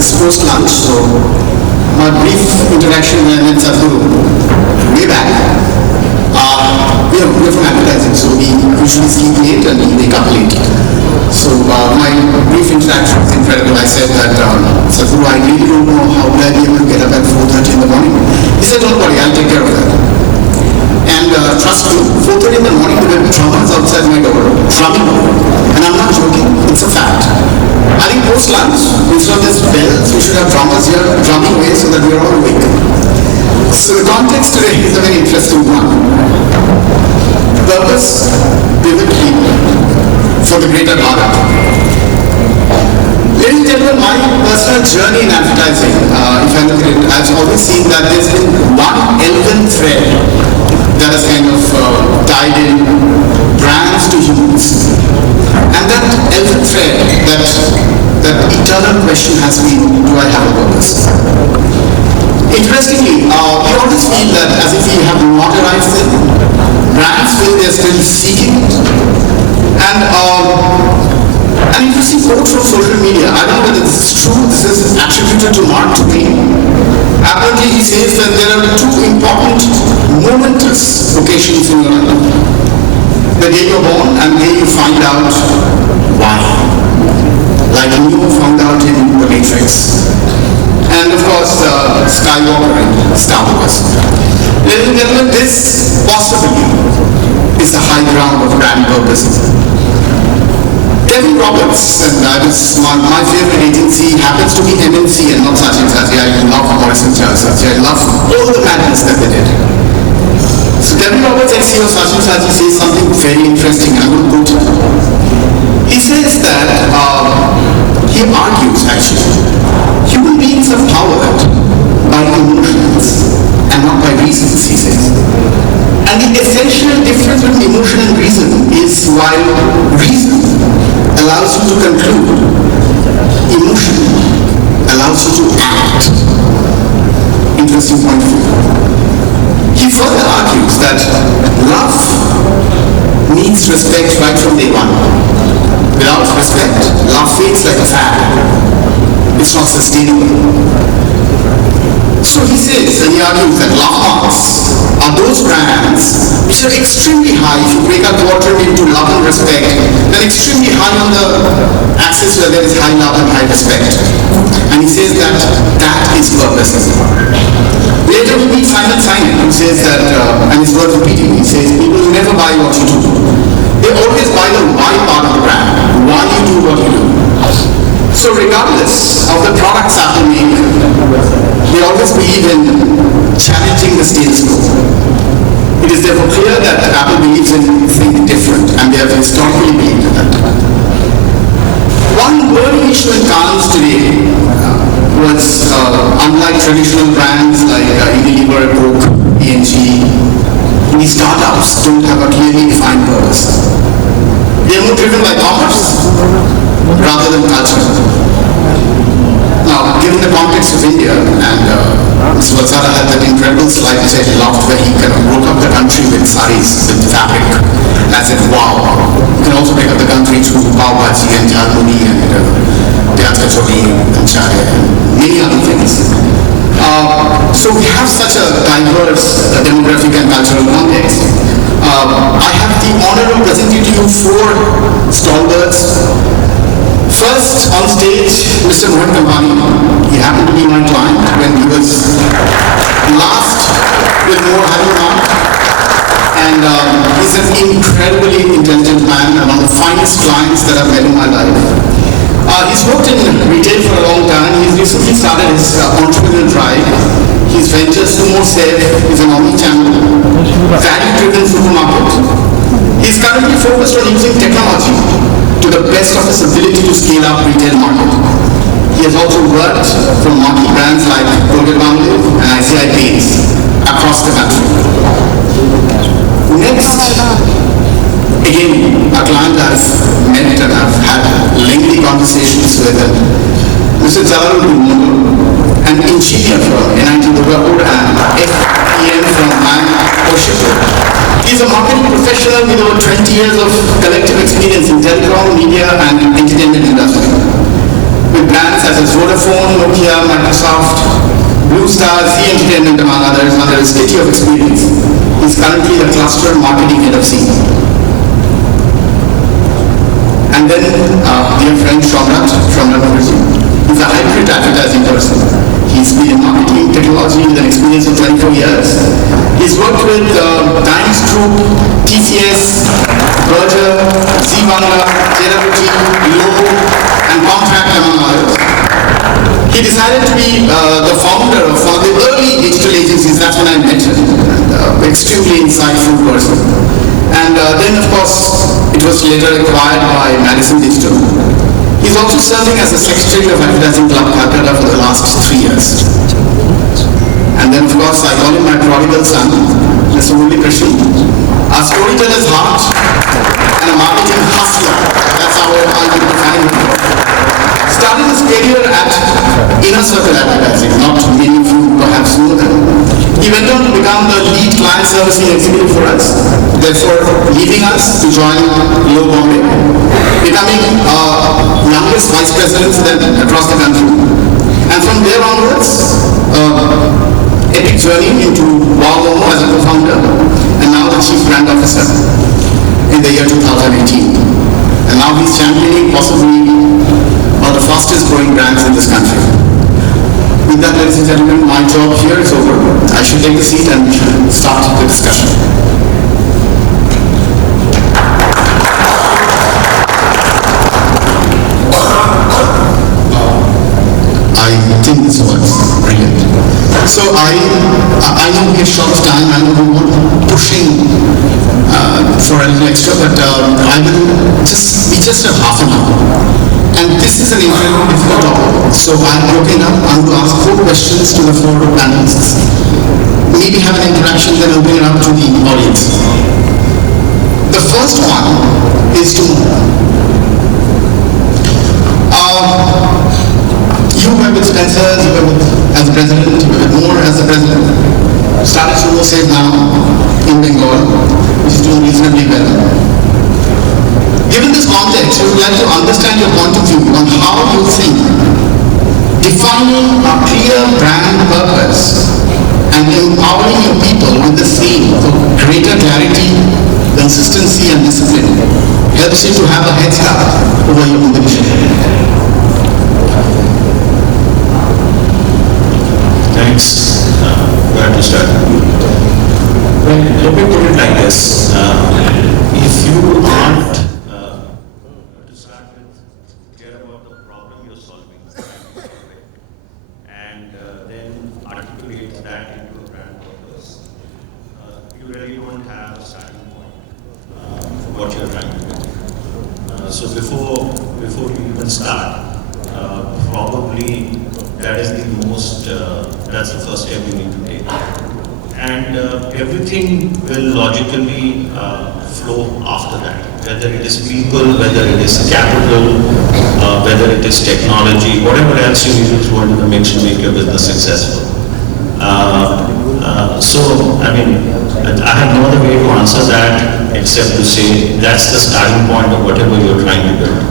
it's post-lunch, so my brief introduction when I met Sadhguru way back. We're from advertising, so we usually sleep late and we wake up late. So my brief introduction was incredible. I said that, Sadhguru, I really don't know how will I be able to get up at 4:30 in the morning. He said, don't worry, I'll take care of that. And trust me, 4:30 in the morning there were drummers outside my door, drumming. And I'm not joking, it's a fact. I think post-lunch, instead of this bells, we should have drummers here drumming away so that we are all awake. So the context today is a very interesting one. Purpose, pivot, leap for the greater Bharat. Ladies and gentlemen, my personal journey in advertising, if I look at it, I've always seen that there's been one elegant thread that has kind of tied in brands to humans. And that elegant thread, that eternal question has been, do I have a purpose? Interestingly, we always feel that as if we have not arrived there. Brands feel they're still seeking it. And an interesting quote from social media, I don't know whether this is true, this is attributed to Mark Twain. Apparently he says that there are two important momentous occasions in your life. The day you're born and the day you find out why. Like Neo found out in The Matrix. And of course, Skywalker and Star Wars. Ladies and gentlemen, this possibly is the high ground of brand purpose. Kevin Roberts, and my favorite agency happens to be MNC and not Session Chair. I love Madison Digital. I love all the madness that they did. So Kevin Roberts, ex-CEO of Session Chair, says something very interesting. I'm going to quote him. He says that, he argues actually, human beings are powered by emotions and not by reasons, he says. And the essential difference between emotion and reason is while reason allows you to conclude, emotion allows you to act. Interesting point of view. He further argues that love needs respect right from day one. Without respect, love fades like a fad. It's not sustainable. So he says, and he argues that love marks are those brands which are extremely high. If you break a quadrant into love and respect, then extremely high on the axis where there is high love and high respect. And he says that that is purpose. Later we meet Simon Sinek, who says that, and it's worth repeating, he says, people never buy what you do. They always buy the why part of the brand, why you do what you do. So regardless of the products Apple make, they always believe in challenging the status quo. It is therefore clear that Apple believes in think different, and they have historically believed in that. One burning issue in Cannes today was, unlike traditional brands like Unilever, Coke, P&G, these startups don't have a clearly defined purpose. They are more driven by commerce rather than culture. Now, given the context of India, and Mr. Valsara had that incredible slide which I loved, where he kind of broke up the country with saris, with fabric. And I said, wow. You can also break up the country through pav bhaji and jhalmuni and pyaz kachori and chai and many other things. So we have such a diverse demographic and cultural context. I have the honor of presenting to you 4 stalwarts. First on stage, Mr. Mohit Kampani. He happened to be my client when he was last with More Having Not. And he's an incredibly intelligent man and one of the finest clients that I've met in my life. He's worked in retail for a long time. He's recently started his entrepreneurial drive. His venture, Sumosave, is an omni-channel, value-driven supermarket. He's currently focused on using technology to the best of his ability to scale up retail market. He has also worked for marquee brands like Kolkata Chapter and ICI Paints across the country. Next, again, a client I've met and I've had lengthy conversations with him, Mr. Jalaluddin Mondal, an engineer from NIT Durgapur and FEM from Bangla. He's a marketing professional with over 20 years of collective experience in telecom, media and entertainment industry. With brands brands such as Vodafone, Nokia, Microsoft, Blue Star, Z Entertainment, among others, under his kitty of experience. He's currently the cluster marketing head of CMO. And then dear friend Samrat Mukherjee. He's a hybrid advertising person. He's been in marketing technology with an experience of 24 years. He's worked with Times Group, TCS, Berger, Bangla, Jalaluddin, Logo, and Contract, among others. He decided to be the founder of one of the early digital agencies. That's when I met him. Extremely insightful person. And then, of course, it was later acquired by Madison Digital. He's also serving as the Secretary of Advertising Club Calcutta for the last 3 years. And then, of course, I call him my prodigal son, Mr. Murali Krishnan, a storyteller's heart and a marketing hustler. That's how I would define him. Started his career at inner circle advertising, not many of you perhaps know that. He went on to become the lead client servicing executive for us, therefore leaving us to join Low Bombay, becoming youngest vice president for them across the country. And from there onwards, epic journey into Wow Momo as a co-founder, and now the chief brand officer in the year 2018. And now he's championing possibly one of the fastest growing brands in this country. With that, ladies and gentlemen, my job here is over. I should take a seat and we should start the discussion. I think this was brilliant. So I know we are short of time. I know we were pushing for a little extra, but I will just have half an hour. And this is an incredibly difficult topic. So I'm looking up, I'm going to ask 4 questions to the 4 panelists. Maybe have an interaction, then open it up to the audience. The first one is to you were with Spencer's, you were with, as a president, you were with Moore as a president. Started Sumosave now in Bengal, which is doing reasonably well. Given this context, we would like to understand your point of view on how you think defining a clear brand purpose and empowering your people with the same for greater clarity, consistency and discipline helps you to have a head start over your competition. Thanks. Where to start? Well, let me put it like this. If you aren't to start with, care about the problem you're solving, and then articulate that into a brand purpose, you really don't have a starting point for what you're trying to do. So before you even start, probably that is the most, that's the first step you need to take. And everything will logically flow after that. Whether it is people, whether it is capital, whether it is technology, whatever else you need to throw into the mix to make your business successful. So, I mean, I have no other way to answer that except to say that's the starting point of whatever you're trying to build.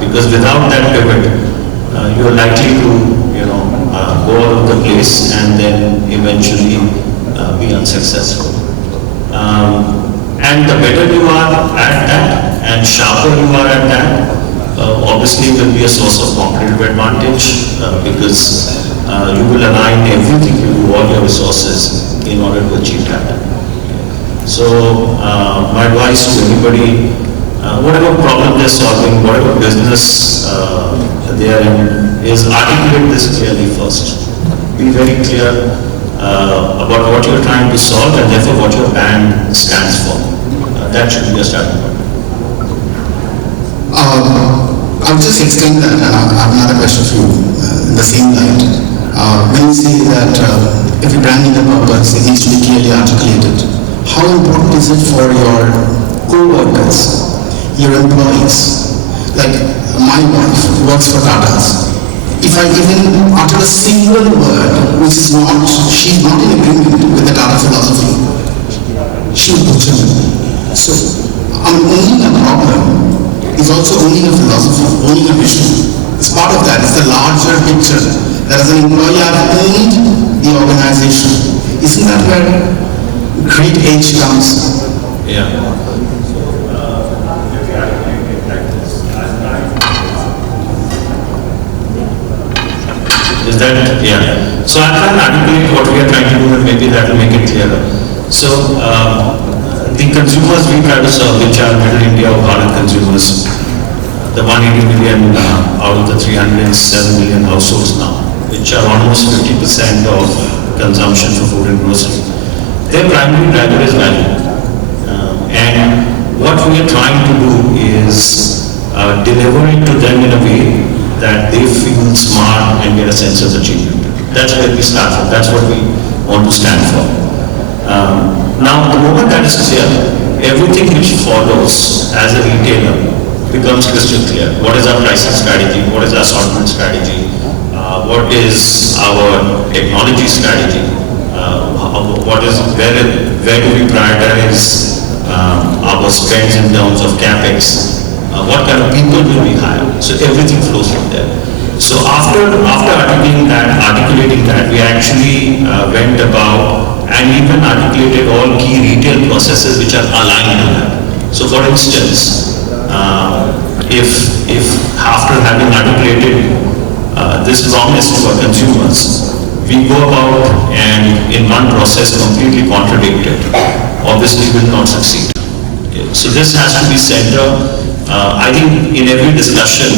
Because without that pivot, you're likely to, go out of the place and then eventually be unsuccessful. And the better you are at that and sharper you are at that, obviously will be a source of competitive advantage because you will align everything, you do all your resources in order to achieve that. So my advice to anybody, whatever problem they're solving, whatever business they are in, is articulate this clearly first. Be very clear about what you're trying to solve and therefore what your brand stands for. That should be a starting point. I'll just extend that, and I have another question for you in the same light. When you say that every brand needs a purpose, it needs to be clearly articulated, how important is it for your co-workers, your employees? Like my wife works for Tata's. If I even utter a single word which is not, she's not in agreement with the Tata philosophy, she will butcher me. So, owning a problem is also owning a philosophy, owning a vision. It's part of that. Is that as an employee I've owned the organization. Isn't that where great age comes? Yeah. Is that, yeah. So I'll try and articulate what we are trying to do and maybe that will make it clearer. So the consumers we try to serve, which are middle India or Bharat consumers, the 180 million out of the 307 million households now, which are almost 50% of consumption for food and grocery. Their primary driver is value. And what we are trying to do is deliver it to them in a way that they feel smart and get a sense of achievement. That's where we start from. That's what we want to stand for. Now, the moment that is clear, everything which follows as a retailer becomes crystal clear. What is our pricing strategy? What is our assortment strategy? What is our technology strategy? Where do we prioritize our spends in terms of capex? What kind of people will we hire? So everything flows from there. So after articulating that, we actually went about and even articulated all key retail processes which are aligned to that. So for instance, if after having articulated this promise to our consumers, we go about and in one process completely contradict it, obviously we will not succeed. Okay. So this has to be central. I think in every discussion,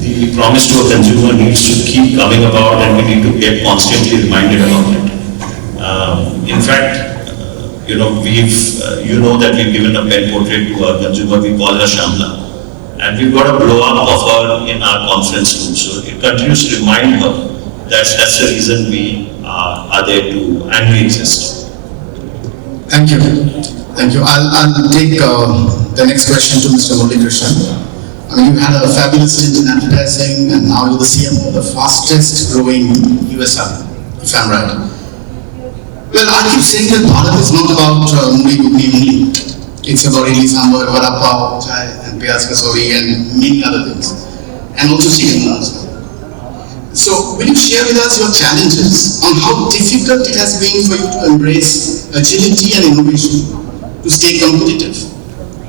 the promise to a consumer needs to keep coming about and we need to get constantly reminded about it. In fact, that we've given a pen portrait to our consumer, we call her Shamla. And we've got a blow-up of her in our conference room. So it continues to remind her that that's the reason we are there to, and we exist. Thank you. Thank you. I'll take the next question to Mr. Murali Krishnan. I mean, you had a fabulous stint in advertising and now you're the CMO of the fastest growing USR, if I'm right. Well, I keep saying that Bharat is not about Muri Gupni only. It's about idli sambar, vada pav, chai, and piyaz kasori, and many other things. And also chicken also. So, will you share with us your challenges on how difficult it has been for you to embrace agility and innovation to stay competitive,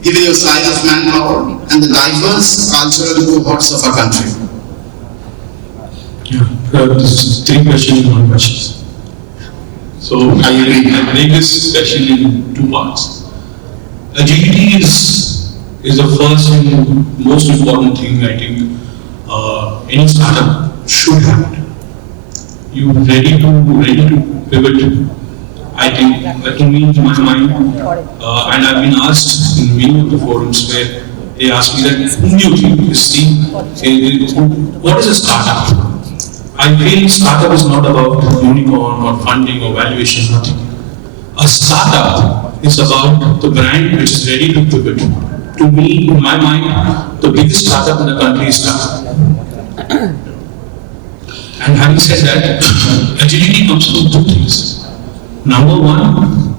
given your size of manpower and the diverse cultural cohorts of our country? Yeah, this is 3 questions in 1 question. So, I break this question in 2 parts. Agility is the first and most important thing I think any startup should have. You ready to pivot. I think to me, in my mind, and I've been asked in many of the forums where they ask me that, whom do you think is what is a startup? I feel startup is not about unicorn or funding or valuation, nothing. A startup is about the brand which is ready to pivot. To me, in my mind, the biggest startup in the country is startup. And having said that, agility comes from 2 things. Number 1,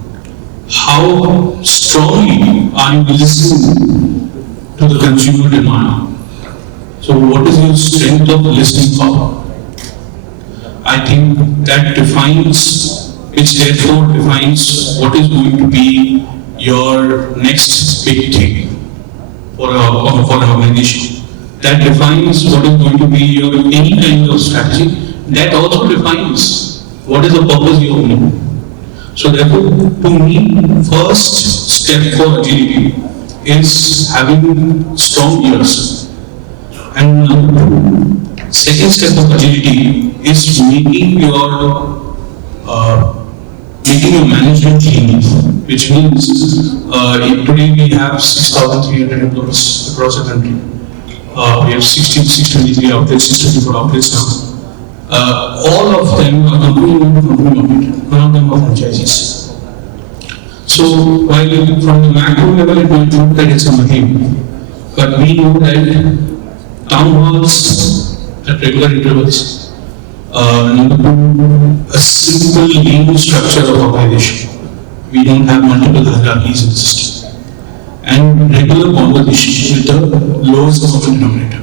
how strongly are you listening to the consumer demand? So what is your strength of listening power? I think that which therefore defines what is going to be your next big thing for an organization. That defines what is going to be your any kind of strategy. That also defines what is the purpose you own. So therefore, to me, first step for agility is having strong ears. And number 2, second step of agility is making your management clean, which means today we have 6,300 employees across the country. We have 623 outlets, 624 outlets now. All of them are company-owned, company-operated. None of them are franchisees. So while from the macro level it might look that it's a mahim, but we know that town halls at regular intervals. Number 2, a simple lean structure of organization. We don't have multiple hierarchies in the system. And regular conversation with the lowest common denominator.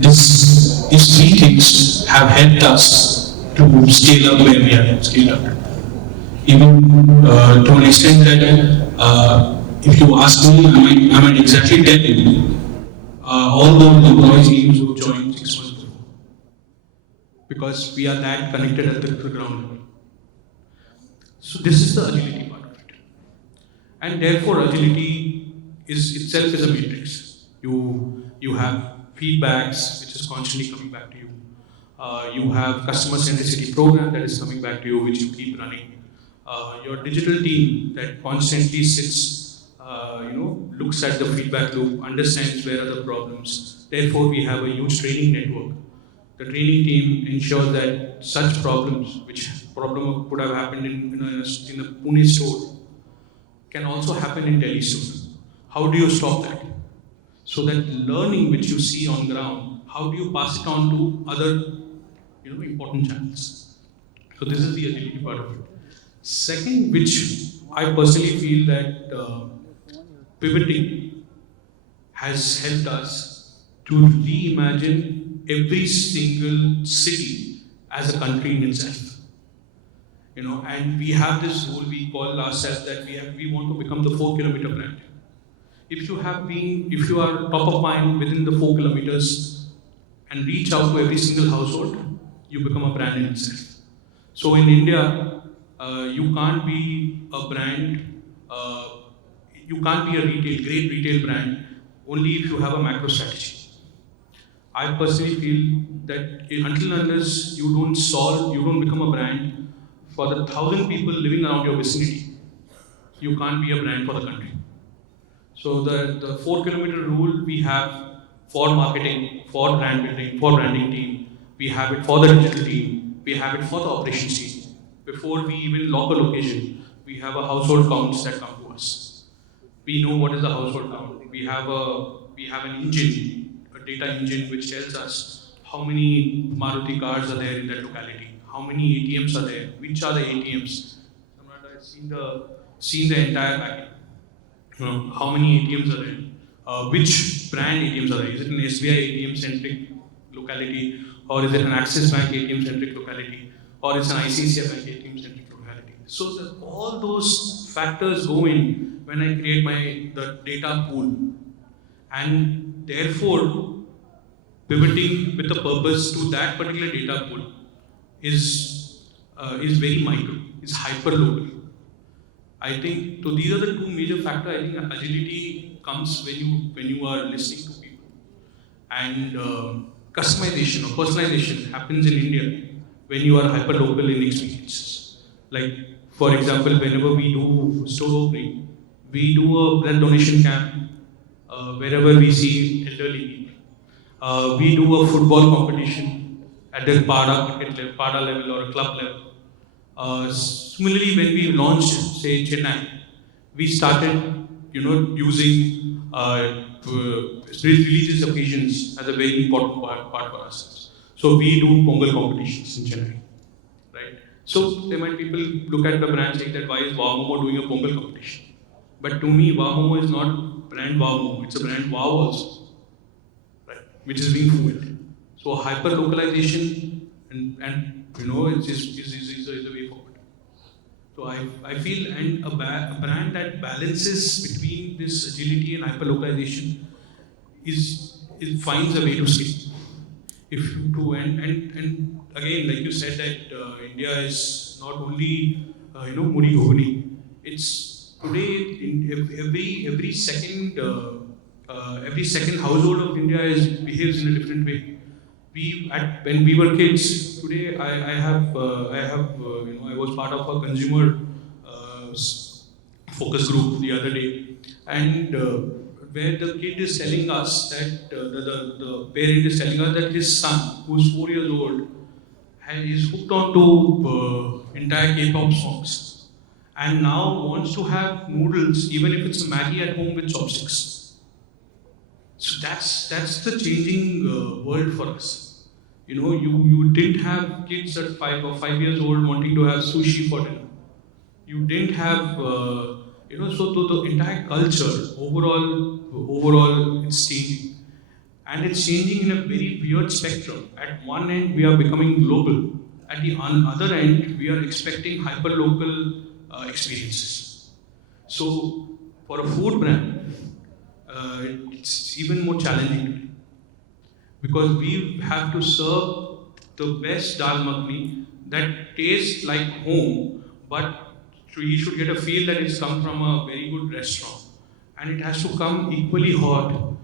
these three things have helped us to scale up where we have scaled up. Even to an extent that if you ask me, I might exactly tell you all those employees names who joined 6 months before, because we are that connected at the ground level. So this is the agility part of it, and therefore agility is itself is a matrix. You have feedbacks which is constantly coming back to you. You have customer centricity program that is coming back to you, which you keep running. Your digital team that constantly sits, looks at the feedback loop, understands where are the problems. Therefore, we have a huge training network. The training team ensures that such problems, which problem could have happened in a Pune store, can also happen in Delhi store. How do you stop that? So that learning which you see on ground, how do you pass it on to other, important channels? So this is the agility part of it. Second, which I personally feel that pivoting has helped us to reimagine every single city as a country in itself. And we have this goal we call ourselves that we want to become the 4-kilometer brand. If you are top of mind within the 4 kilometers and reach out to every single household, you become a brand in itself. So in India, you can't be a brand, you can't be a great retail brand only if you have a macro strategy. I personally feel that until unless you don't become a brand for the 1,000 people living around your vicinity, you can't be a brand for the country. So the 4-kilometer rule we have for marketing, for brand building, for branding team, we have it for the digital team, we have it for the operations team. Before we even lock a location, we have a household counts that come to us. We know what is the household count. We have an engine, a data engine which tells us how many Maruti cars are there in that locality, how many ATMs are there, which are the ATMs. Samrat, I've seen the entire package. How many ATMs are there? Which brand ATMs are there? Is it an SBI ATM centric locality, or is it an Axis Bank ATM centric locality, or it's an ICICI Bank ATM centric locality? So all those factors go in when I create the data pool, and therefore pivoting with a purpose to that particular data pool is very micro, is hyper local. I think so. These are the two major factors. I think agility comes when you are listening to people, and customization or personalization happens in India when you are hyper local in experiences. Like for example, whenever we do store opening, we do a blood donation camp wherever we see elderly people. We do a football competition at the Pada level or a club level. Similarly, when we launched, say, Chennai, we started, using religious occasions as a very important part for ourselves. So we do Pongal competitions in Chennai, right? So there might people look at the brand saying that why is Wow Momo doing a Pongal competition? But to me, Wow Momo is not brand Wow Momo; it's a brand Wow also, right? Which is being fueled. So hyper localization and is the way forward. So I feel and a brand that balances between this agility and hyperlocalization it finds a way to scale. If you do and again, like you said that India is not only Muri Ghogni. It's today in every second household of India behaves in a different way. When we were kids, today I was part of a consumer focus group the other day, and where the kid is telling us that the parent is telling us that his son, who's 4 years old, is hooked on to entire K-pop songs, and now wants to have noodles, even if it's a Maggie at home with chopsticks. So that's the changing world for us. You didn't have kids at 5 years old wanting to have sushi for dinner. You didn't have, so the entire culture overall it's changing. And it's changing in a very weird spectrum. At one end, we are becoming global. At the other end, we are expecting hyper-local experiences. So, for a food brand, it's even more challenging because we have to serve the best dal makhani that tastes like home, but you should get a feel that it's come from a very good restaurant, and it has to come equally hot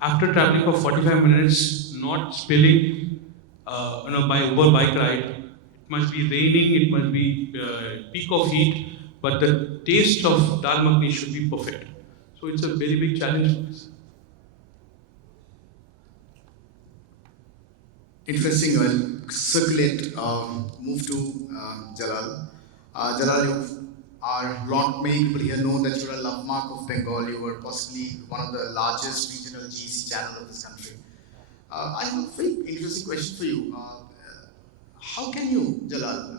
after traveling for 45 minutes, not spilling by Uber bike ride. It must be raining, it must be peak of heat, but the taste of dal makhani should be perfect. So it's a very big challenge for us. Interesting. I'll circulate, move to Jalal. Jalal, you are many people here know that you're a love mark of Bengal. You were possibly one of the largest regional GC channel of this country. I have a very interesting question for you. How can you, Jalal,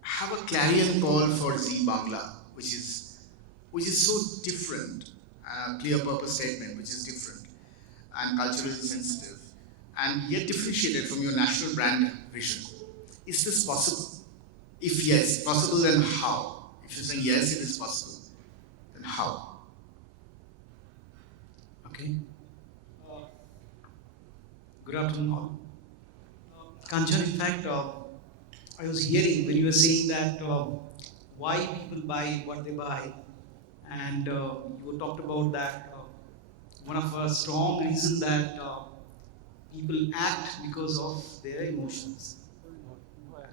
have a clarion call for Zee Bangla, which is so different, clear purpose statement, which is different and culturally sensitive, and yet differentiated from your national brand vision? Is this possible? If yes, possible, then how? If you're saying yes, it is possible, then how? Okay. Good afternoon all. Kanchan, in fact, I was hearing when you were saying that why people buy what they buy, and you talked about that one of a strong reason that people act because of their emotions.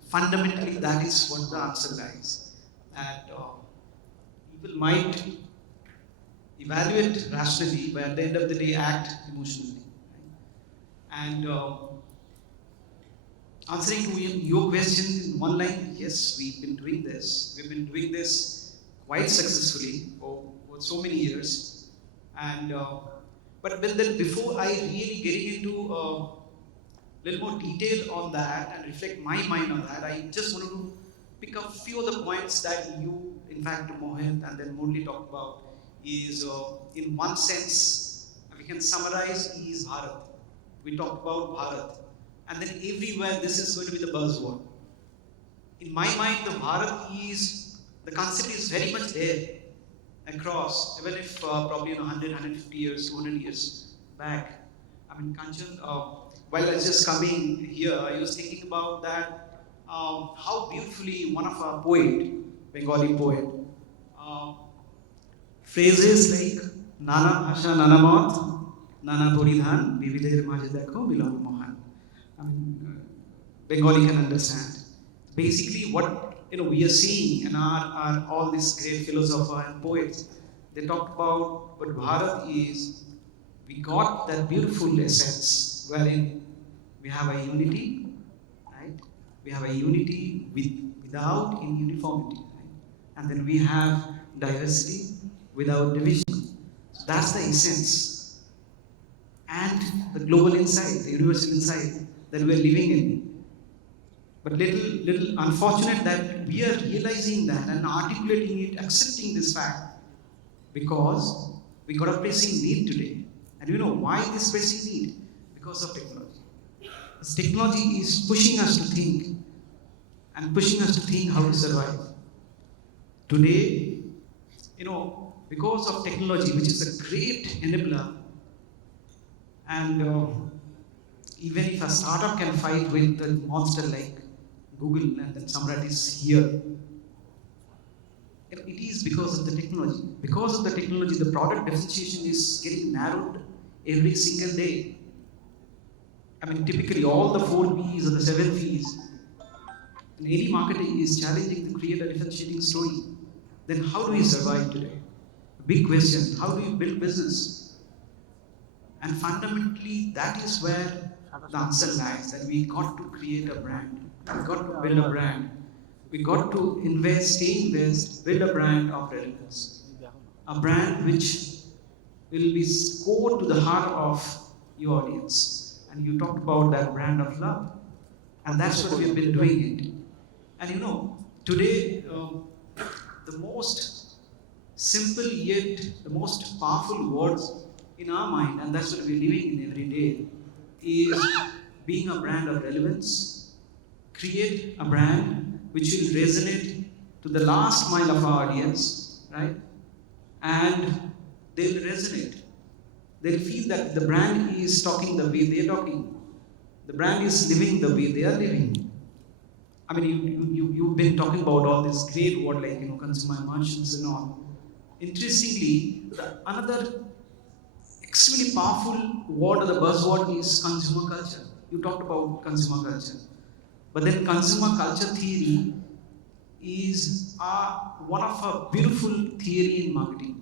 Fundamentally, that is what the answer lies. That people might evaluate rationally, but at the end of the day, act emotionally. And answering to your question in one line, yes, we've been doing this. We've been doing this quite successfully for so many years. And but then before I really get into a little more detail on that and reflect my mind on that, I just wanted to pick up a few of the points that you, in fact, Mohit and then Murali talked about. Is in one sense, we can summarize is Bharat. We talked about Bharat. And then everywhere this is going to be the buzzword. In my mind, the concept is very much there across, even if probably 100, 150 years, 200 years back. I mean, Kanchan, while I was just coming here, I was thinking about that, how beautifully one of our poet, Bengali poet, phrases like Nana Bhasha, Nana Mat, Nana Poridhan, Vividher Majhe Dekho, Milan Mohan. I mean, Bengali can understand. Basically, what we are seeing, and our all these great philosophers and poets, they talked about what Bharat is. We got that beautiful essence wherein we have a unity, right? We have a unity without in uniformity, right? And then we have diversity without division. So that's the essence. And the global insight, the universal insight that we're living in. But little unfortunate that we are realizing that and articulating it, accepting this fact, because we got a pressing need today. And you know why this pressing need? Because of technology. This technology is pushing us to think and pushing us to think how to survive. Today, because of technology, which is a great enabler, and even if a startup can fight with a monster like Google and then Samrat is here, it is because of the technology. Because of the technology, the product differentiation is getting narrowed every single day. I mean, typically all the 4 P's or the 7 P's, and any marketing is challenging to create a differentiating story. Then how do we survive today? Big question, how do you build business? And fundamentally, that is where the answer lies, that we got to create a brand. We got to build a brand. We got to stay invest, build a brand of relevance. A brand which will be core to the heart of your audience. And you talked about that brand of love. And that's what we've been doing it. And today, the most simple yet the most powerful words in our mind, and that's what we're living in every day, is being a brand of relevance, create a brand which will resonate to the last mile of our audience, right? And they will resonate. They'll feel that the brand is talking the way they're talking. The brand is living the way they are living. I mean, you've been talking about all this great word like, consumer merchants and all. Interestingly, another extremely powerful word or the buzzword is consumer culture. You talked about consumer culture. But then consumer culture theory is one of a beautiful theory in marketing.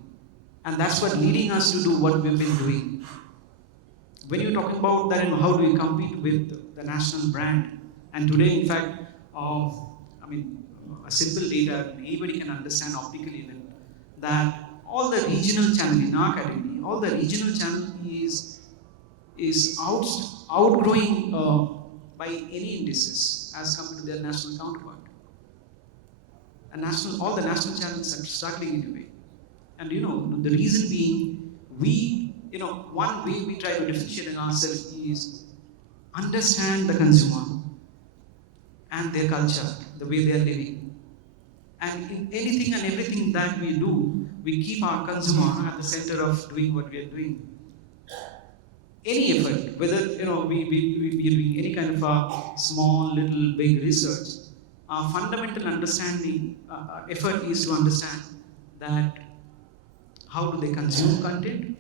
And that's what leading us to do what we've been doing. When you're talking about that and how do we compete with the national brand, and today in fact, a simple data, anybody can understand optically even, that all the regional channel in our category, all the regional channel is outgrowing by any indices as compared to their national counterpart. And all the national channels are struggling in a way. And the reason being, one way we try to differentiate ourselves is understand the consumer and their culture, the way they are living. And in anything and everything that we do, we keep our consumer at the center of doing what we are doing. Any effort, whether we are doing any kind of a small, little, big research, our fundamental understanding effort is to understand that how do they consume content,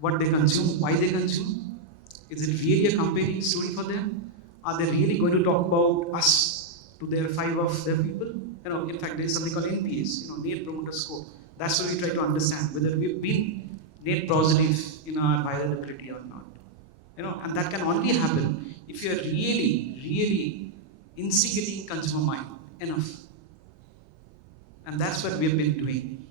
what they consume, why they consume. Is it really a compelling story for them? Are they really going to talk about us to their 5 of their people? In fact, there is something called NPS, Net Promoter Score. That's what we try to understand, whether we've been net positive in our viability or not. And that can only happen if you are really, really instigating consumer mind enough. And that's what we've been doing.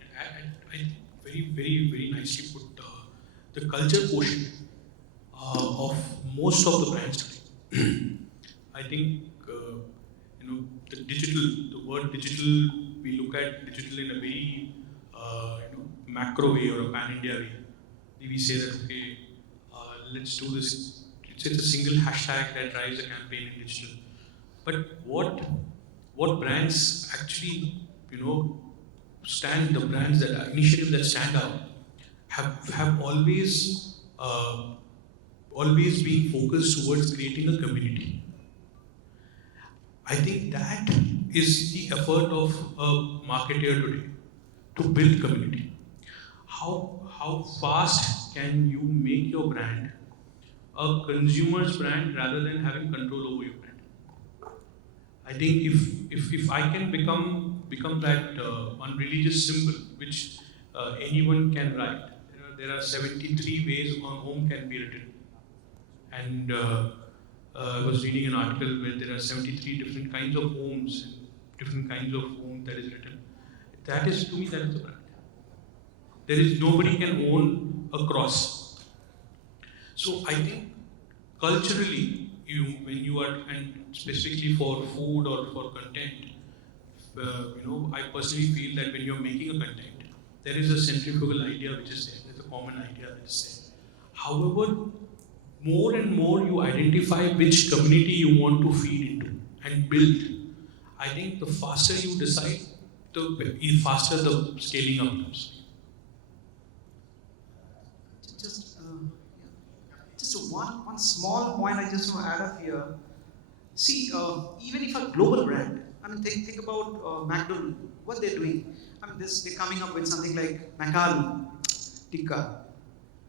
I think very, very, very nicely put the culture portion of most of the brands today. I think the word digital, we look at digital in a very macro way or a pan-India way. We say that okay, let's do this. It's a single hashtag that drives a campaign in digital. But what brands actually the brands that are initiatives that stand out have always been focused towards creating a community. I think that is the effort of a marketer today, to build community. How fast can you make your brand a consumer's brand rather than having control over your brand? I think if I can become that one religious symbol which anyone can write. There are 73 ways on home can be written, and I was reading an article where there are 73 different kinds of homes and different kinds of home that is written. That is, to me, that is the brand. There is nobody can own a cross. So I think culturally, when you are, and specifically for food or for content, I personally feel that when you're making a content, there is a centrifugal idea which is there. There's a common idea that is there. However, more and more you identify which community you want to feed into and build. I think the faster you decide, the faster the scaling up comes. Just one small point I just want to add up here. See, even if a global brand, think about McDonald's, what they're doing. They're coming up with something like Makalu, Tikka.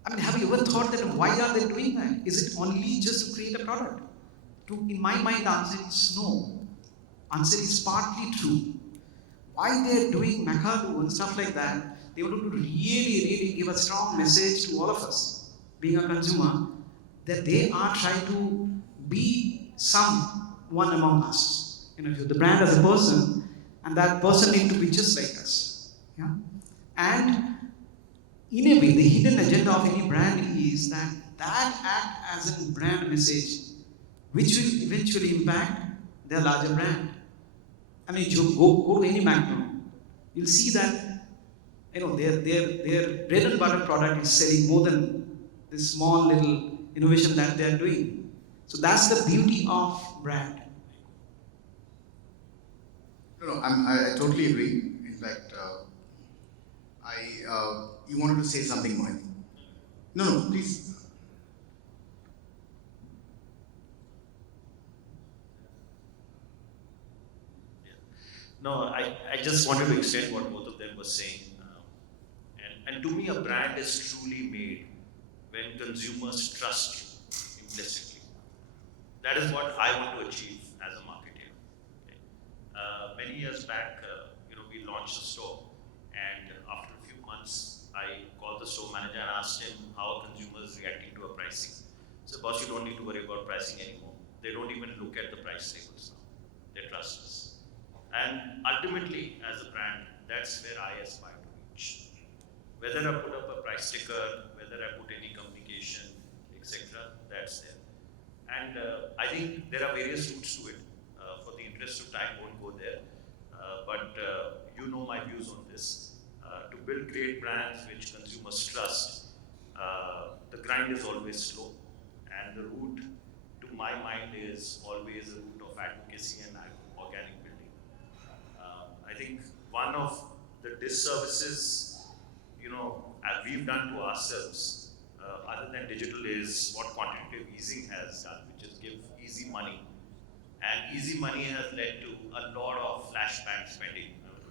Have you ever thought that why are they doing that? Is it only just to create a product? In my mind, the answer is no. Answer is partly true. Why they're doing Makalu and stuff like that, they want to really, really give a strong message to all of us, being a consumer, that they are trying to be someone among us. The brand as a person, and that person needs to be just like us. Yeah? And in a way, the hidden agenda of any brand is that act as a brand message, which will eventually impact their larger brand. You go to any McDonald's, you'll see that their bread and butter product is selling more than this small little innovation that they are doing. So that's the beauty of brand. No, I totally agree. In fact, you wanted to say something, Mohit? No, please. No, I just wanted to extend what both of them were saying. And to me, a brand is truly made when consumers trust you implicitly. That is what I want to achieve as a marketer. Okay. Many years back, we launched a store, and after a few months, I called the store manager and asked him how are consumers reacting to our pricing. So, boss, you don't need to worry about pricing anymore. They don't even look at the price labels now. They trust us. And ultimately, as a brand, that's where I aspire to reach. Whether I put up a price sticker, whether I put any communication, etc., that's there. And I think there are various routes to it. For the interest of time, won't go there. But you know my views on this. To build great brands which consumers trust, the grind is always slow. And the route, to my mind, is always a route of advocacy and organic building. I think one of the disservices we've done to ourselves, other than digital, is what quantitative easing has done, which is give easy money. And easy money has led to a lot of flashbang spending.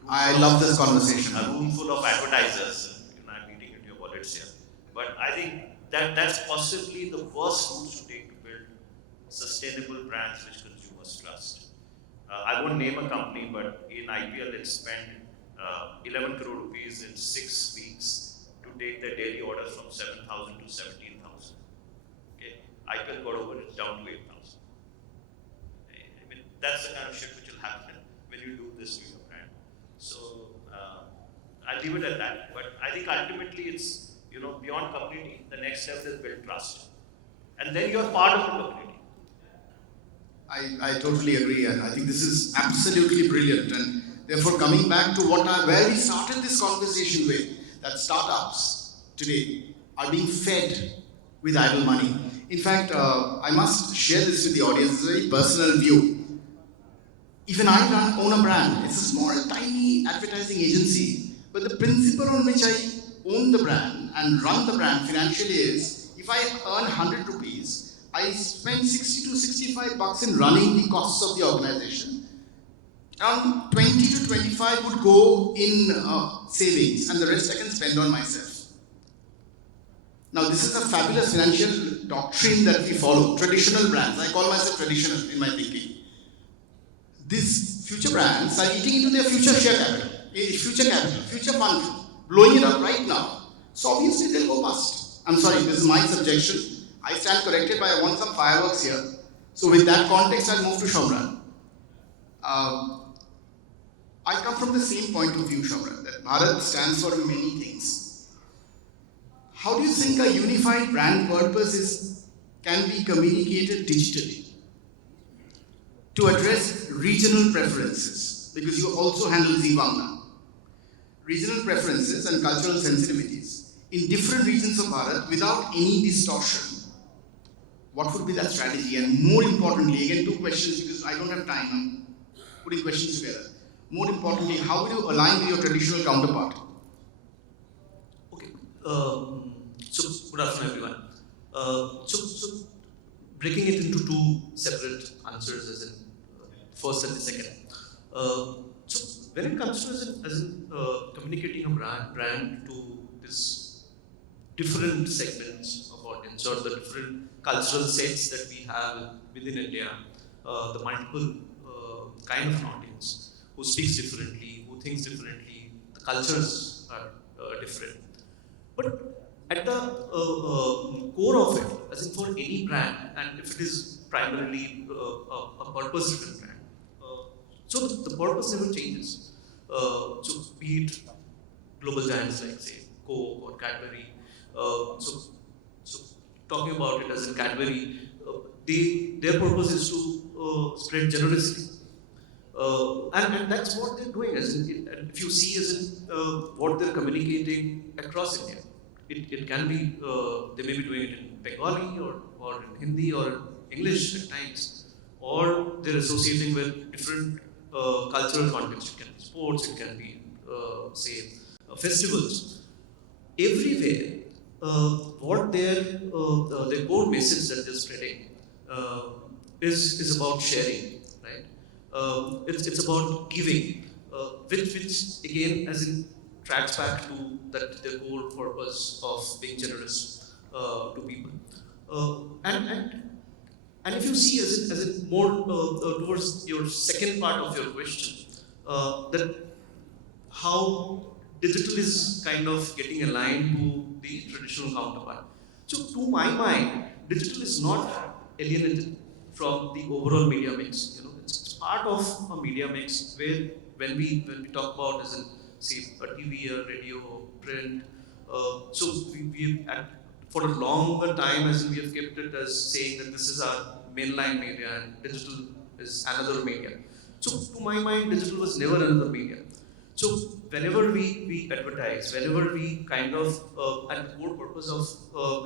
I love this conversation. A room full of advertisers, I'm eating into your wallets here. But I think that's possibly the worst route to take to build sustainable brands which consumers trust. I won't name a company, but in IPL it spent 11 crore rupees in 6 weeks to take their daily orders from 7,000 to 17,000. Okay, IPL got over it down to 8,000. I mean, that's the kind of shit which will happen when you do this to your brand. So I'll leave it at that. But I think ultimately it's beyond community. The next step is build trust, and then you're part of the community. I totally agree, and I think this is absolutely brilliant. And therefore, coming back to where we started this conversation with, that startups today are being fed with idle money. In fact, I must share this with the audience. It's a very personal view. Even I own a brand. It's a small, tiny advertising agency. But the principle on which I own the brand and run the brand financially is, if I earn 100 rupees, I spend 60 to 65 bucks in running the costs of the organization. Around 20 to 25 would go in savings, and the rest I can spend on myself. Now, this is a fabulous financial doctrine that we follow. Traditional brands. I call myself traditional in my thinking. These future brands are eating into their future share capital, future fund, blowing it up right now. So obviously they'll go bust. I'm sorry, this is my subjection. I stand corrected, but I want some fireworks here. So with that context, I'll move to Samrat. I come from the same point of view, Samrat, that Bharat stands for many things. How do you think a unified brand purpose can be communicated digitally to address regional preferences? Because you also handle Bangla. Regional preferences and cultural sensitivities in different regions of Bharat without any distortion. What would be that strategy? And more importantly, again, 2 questions because I don't have time. I'm putting questions together. More importantly, how will you align with your traditional counterpart? Okay. So good afternoon, everyone. So breaking it into 2 separate answers, as in first and the second. So when it comes to as in communicating a brand to this different segments of audience or the different cultural sets that we have within India, the multiple kind of audience who speaks differently, who thinks differently, the cultures are different. But at the core of it, as in for any brand, and if it is primarily a purpose-driven brand, so the purpose never changes. So be it global giants like say Coke or Cadbury. So talking about it as in Cadbury, their purpose is to spread generosity. And that's what they're doing. And if you see what they're communicating across India, it can be, they may be doing it in Bengali or in Hindi or in English at times, or they're associating with different cultural contexts. It can be sports, it can be, festivals. Everywhere, what their core message that they're spreading is about sharing, right? It's about giving, which again, as in tracks back to that their core purpose of being generous to people. And if you see as in more towards your second part of your question, that how digital is kind of getting aligned to the traditional counterpart. So to my mind, digital is not alienated from the overall media mix. It's part of a media mix where when we talk about as in say a TV, a radio, print. So we for a longer time as in we have kept it as saying that this is our mainline media and digital is another media. So to my mind, digital was never another media. So whenever we advertise, whenever we kind of, and the core purpose of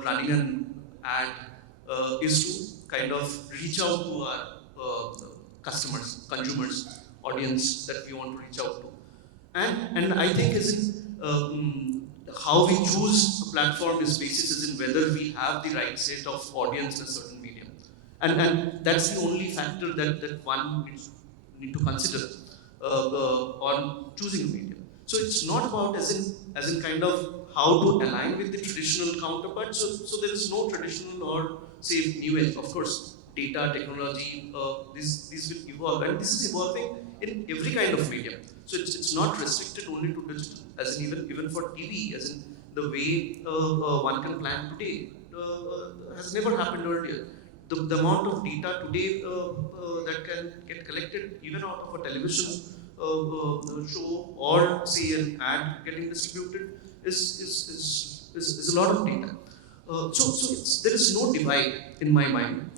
running an ad is to kind of reach out to our customers, consumers, audience that we want to reach out to. And I think how we choose a platform is basis in whether we have the right set of audience in a certain medium. And that's the only factor that one need to consider on choosing a medium. So it's not about as in kind of how to align with the traditional counterpart. So there is no traditional or say new age. Of course, data, technology, these will evolve, and this is evolving in every kind of medium. So it's not restricted only to digital. As in even for TV, as in the way one can plan today has never happened earlier. The amount of data today that can get collected even out of a television show or say an ad getting distributed is a lot of data. So there is no divide in my mind,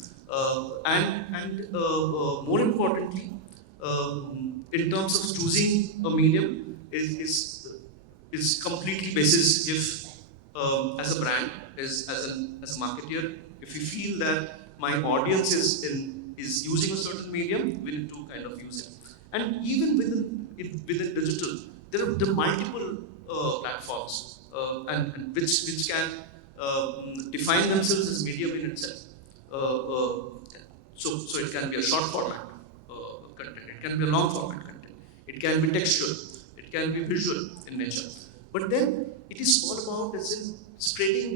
and more importantly, in terms of choosing a medium is completely basis if as a brand, as a marketeer, if you feel that my audience is using a certain medium, we need to kind of use it. And even within digital, there are multiple platforms and which can define themselves as medium in itself. So it can be a short format content, it can be a long format content, it can be textual, it can be visual in nature. But then it is all about as in spreading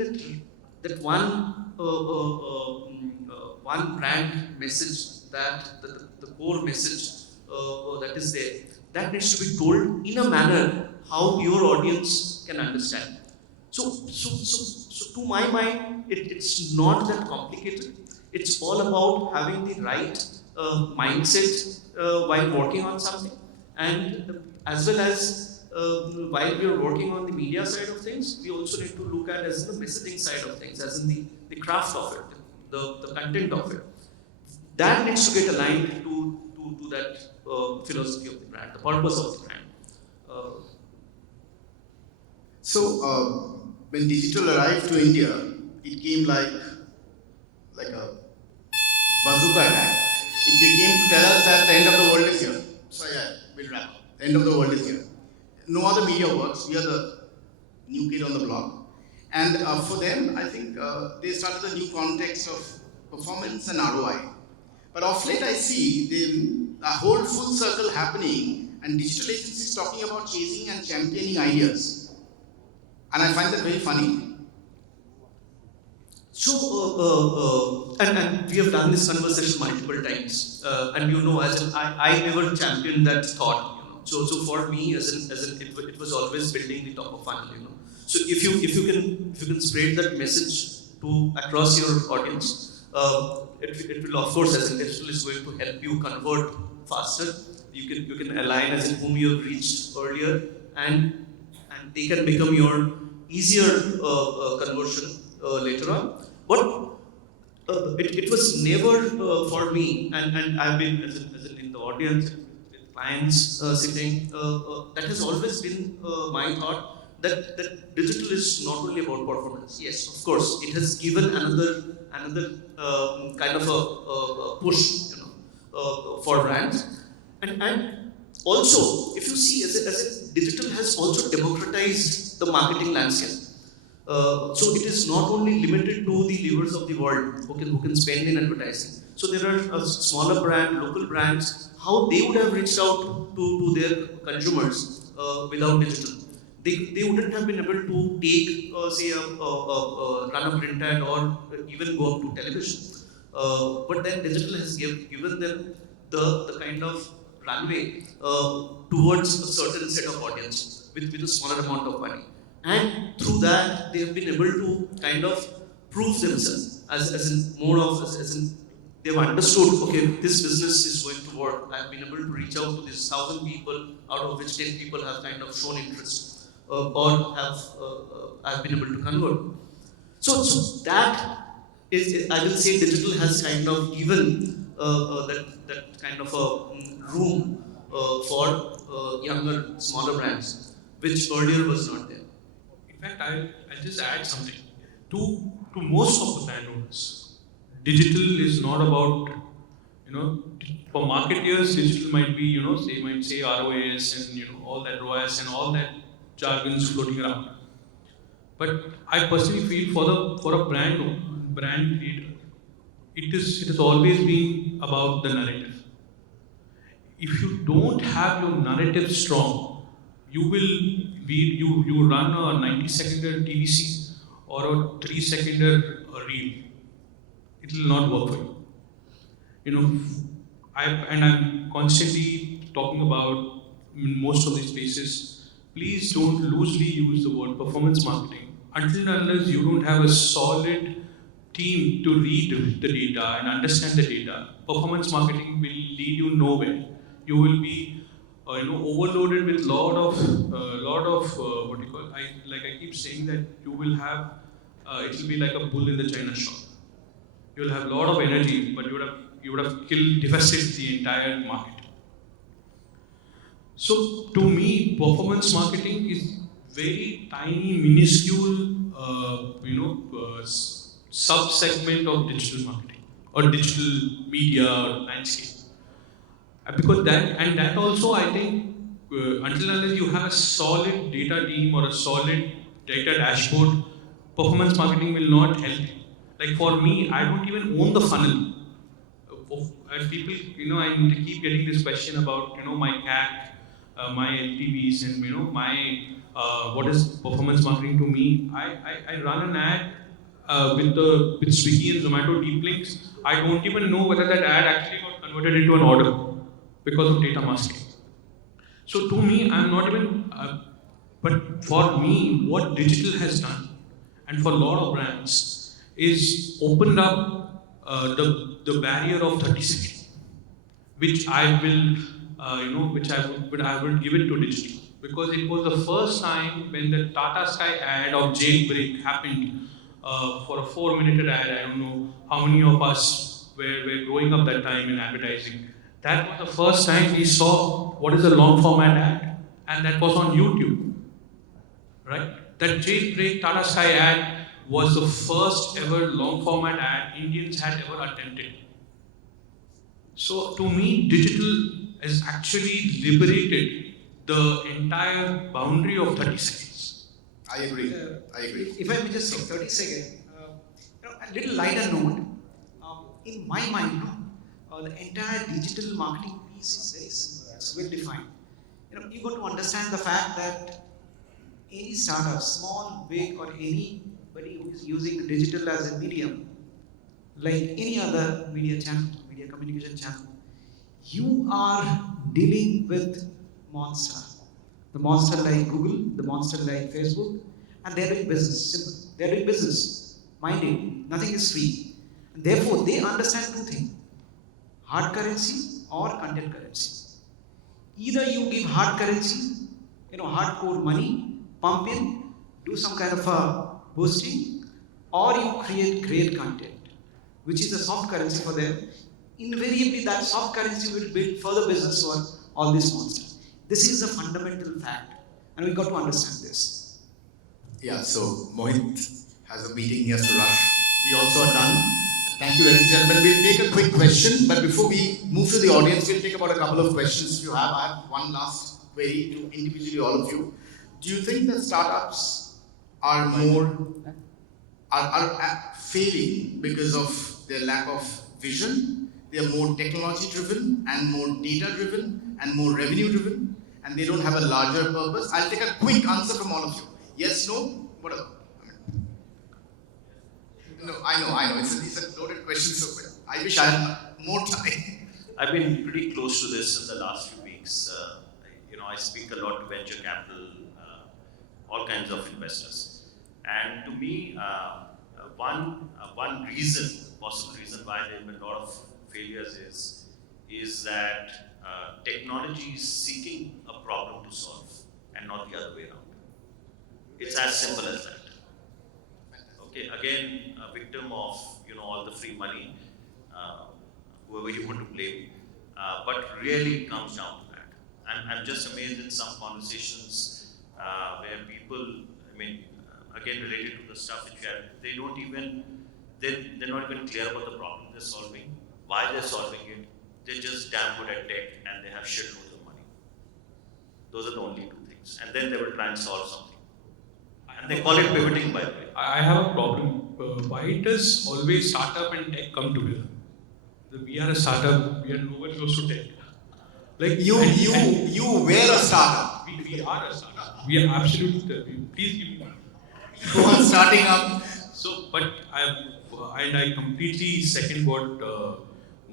that one brand message, that the core message that is there, that needs to be told in a manner how your audience can understand. So to my mind, it's not that complicated. It's all about having the right mindset while working on something, and as well as while we are working on the media side of things, we also need to look at as the messaging side of things, as in the craft of it, the content of it. That needs to get aligned to that philosophy of the brand, the purpose of the brand. So when digital arrived to India, it came like a bazooka attack. It came to tell us that the end of the world is here. So yeah, we'll wrap up. The end of the world is here. No other media works. We are the new kid on the block. And for them, I think they started a new context of performance and ROI. But of late, I see a whole full circle happening, and digital agencies talking about chasing and championing ideas. And I find that very funny. So, and we have done this conversation multiple times, and as in, I never championed that thought. So for me, as in it was always building the top of funnel. So if you can spread that message across your audience, it will of course, as in digital is going to help you convert faster. You can align as in whom you have reached earlier, and they can become your easier conversion later on. But it was never for me, and I've been as in the audience with clients sitting, that has always been my thought. That digital is not only about performance. Yes, of course, it has given another kind of a push, for brands, and also if you see as a digital has also democratized the marketing landscape. So it is not only limited to the levers of the world who can spend in advertising. So there are smaller brand, local brands, how they would have reached out to their consumers without digital. They wouldn't have been able to take, say, run a print ad or even go up to television. But then digital has given them the kind of runway towards a certain set of audience with a smaller amount of money. And through that, they have been able to kind of prove themselves as in more of, as in they've understood, okay, this business is going to work. I've been able to reach out to these 1,000 people, out of which 10 people have kind of shown interest. Or have been able to convert. So that is, I will say, digital has kind of given that kind of a room for younger, smaller brands, which earlier was not there. In fact, I'll just add something. To most of the brand owners, digital is not about, for marketeers, digital might be, they might say ROAS and, all that ROAS and all that jargons floating around. But I personally feel for a brand leader, it has always been about the narrative. If you don't have your narrative strong, you run a 90-second TVC or a 3-second reel. It will not work for you. I'm constantly talking about in most of these places. Please don't loosely use the word performance marketing until and unless you don't have a solid team to read the data and understand the data. Performance marketing will lead you nowhere. You will be, overloaded with lot of what you call. I keep saying that you will have. It will be like a bull in the china shop. You will have a lot of energy, but you would have devastated the entire market. So to me, performance marketing is very tiny, minuscule, sub-segment of digital marketing or digital media or landscape. Because that also, I think, until unless you have a solid data team or a solid data dashboard, performance marketing will not help you. Like for me, I don't even own the funnel. As people, I keep getting this question about, my CAC. My LTVs and my what is performance marketing to me. I run an ad with Swiggy and Zomato deep links. I don't even know whether that ad actually got converted into an order because of data masking. So to me, I'm not even. But for me, what digital has done, and for a lot of brands, is opened up the barrier of 30 seconds, which I will. Which I would give it to digital, because it was the first time when the Tata Sky ad of jailbreak happened for a 4-minute ad. I don't know how many of us were growing up that time in advertising. That was the first time we saw what is a long format ad, and that was on YouTube, right? That jailbreak Tata Sky ad was the first ever long format ad Indians had ever attempted. So to me, digital has actually liberated the entire boundary of 30 seconds. I agree. If I may just say 30 seconds, a little lighter note, in my mind, the entire digital marketing piece is very simple, it's well defined. You got to understand the fact that any startup, small, big, or anybody who is using digital as a medium, like any other media channel, media communication channel, you are dealing with monster. The monster like Google, the monster like Facebook, and they're doing business, simple. They're doing business, mind you, nothing is free. And therefore, they understand two things, hard currency or content currency. Either you give hard currency, hardcore money, pump in, do some kind of boosting, or you create great content, which is a soft currency for them. Invariably, that soft currency will build further business all these monsters. This is a fundamental fact, and we've got to understand this. Yeah, so Mohit has a meeting, he has to rush. We also are done. Thank you, ladies and gentlemen. We'll take a quick question, but before we move to the audience, we'll take about a couple of questions if you have. I have one last query to individually all of you. Do you think that startups are failing because of their lack of vision? They are more technology driven and more data driven and more revenue driven, and they don't have a larger purpose. I'll take a quick answer from all of you. Yes, no, whatever. No, I know. It's a loaded question, so I wish I had more time. I've been pretty close to this in the last few weeks. I speak a lot to venture capital, all kinds of investors. And to me, one possible reason why there have been a lot of failures is that technology is seeking a problem to solve and not the other way around. It's as simple as that. Okay, again, a victim of all the free money, whoever you want to blame, but really it comes down to that. I'm just amazed in some conversations where people, again related to the stuff which they're not even clear about the problem they're solving, why they're solving it. They're just damn good at tech and they have shitloads of money. Those are the only two things. And then they will try and solve something. And they call it pivoting, by the way. I have a problem. Why does always startup and tech come together? We are a startup, we are nowhere close to tech. Like you were a startup. We are a startup. We are absolutely. Please give me one. Go on starting up. So, but I completely second what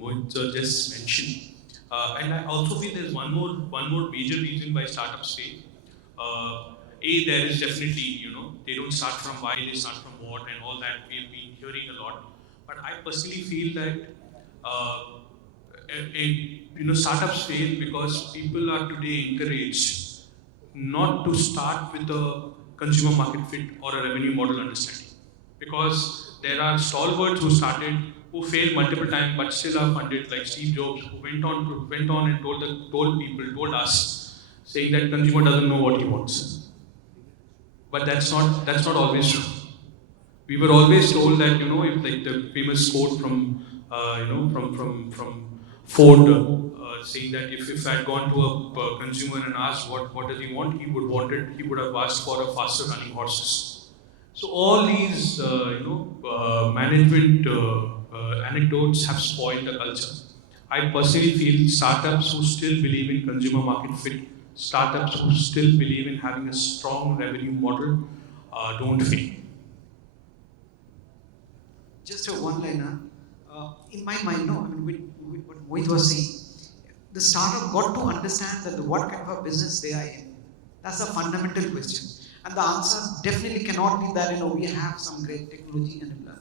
Mohit just mentioned. And I also feel there's one more major reason why startups fail. There is definitely, they don't start from why, they start from what and all that. We've been hearing a lot. But I personally feel that startups fail because people are today encouraged not to start with a consumer market fit or a revenue model understanding. Because there are stalwarts who failed multiple times but still are funded, like Steve Jobs, who went on and told us, saying that consumer doesn't know what he wants. But that's not always true. We were always told that, if like the famous quote from Ford, saying that if I had gone to a consumer and asked what does he want, he would have asked for a faster running horses. So all these management anecdotes have spoiled the culture. I personally feel startups who still believe in consumer market fit, startups who still believe in having a strong revenue model, don't fail. Just a one-liner. In my mind, with what Mohit was saying, the startup got to understand that what kind of a business they are in. That's a fundamental question. And the answer definitely cannot be that, we have some great technology and blah.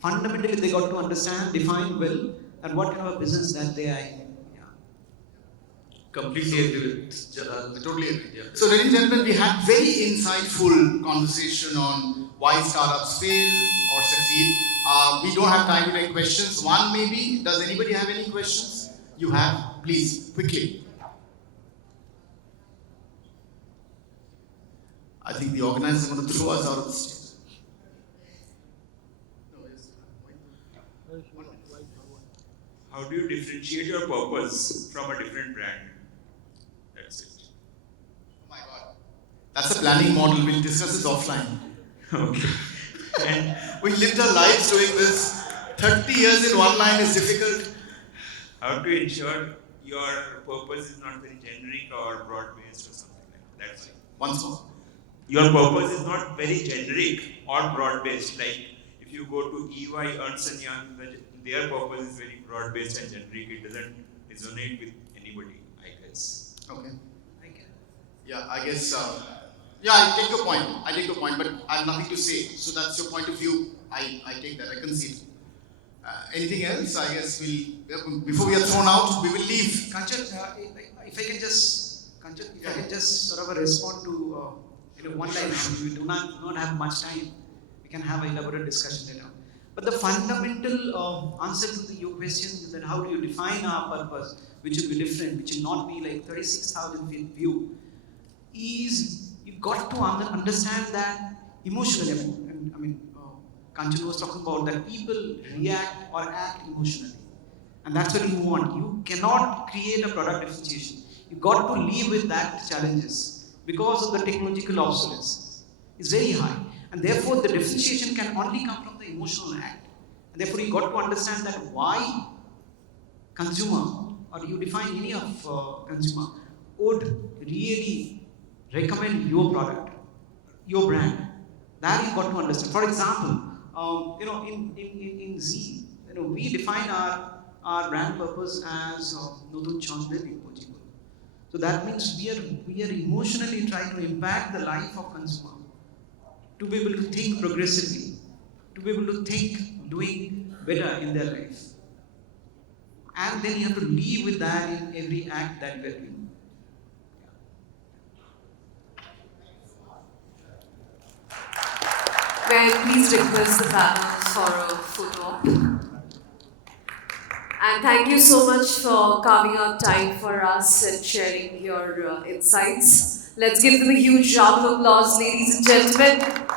Fundamentally, they got to understand, define well, and what kind of a business that they are in. Completely agree with Totally agree. Yeah. So, ladies and gentlemen, we had very insightful conversation on why startups fail or succeed. We don't have time to take questions. One maybe. Does anybody have any questions? You have? Please, quickly. I think the organizers are going to throw us out of the stage. How do you differentiate your purpose from a different brand? That's it. Oh my God. That's a planning model. We'll discuss this offline. Okay. And we lived our lives doing this. 30 years in one line is difficult. How to ensure your purpose is not very generic or broad-based or something like that. That's it. Once more. Your purpose is not very generic or broad-based. Like if you go to EY, Ernst & Young, their purpose is very broad-based and generic. It doesn't resonate with anybody, I guess. Okay. Yeah, I guess. I take your point. But I have nothing to say. So that's your point of view. I take that. I concede. Anything else? I guess before we are thrown out, we will leave. Kanchan, if I can just sort of respond to one line. We do not have much time. We can have an elaborate discussion later. But the fundamental answer to your question is that how do you define our purpose, which will be different, which will not be like 36,000 feet view, is you've got to understand that emotionally. Kanchan was talking about that people react or act emotionally. And that's what you want. You cannot create a product differentiation. You've got to live with that challenges because of the technological obsolescence. It's very high. And therefore, the differentiation can only come from the emotional act. And therefore, you've got to understand that why consumer, or you define any of consumer, would really recommend your product, your brand. That you've got to understand. For example, in Z, we define our brand purpose as Nodun Chandel Impossible. So that means we are emotionally trying to impact the life of consumer, to be able to think progressively, to be able to think doing better in their life. And then you have to live with that in every act that we are doing. May I please request the panel for a photo op? And thank you so much for carving out time for us and sharing your insights. Let's give them a huge round of applause, ladies and gentlemen.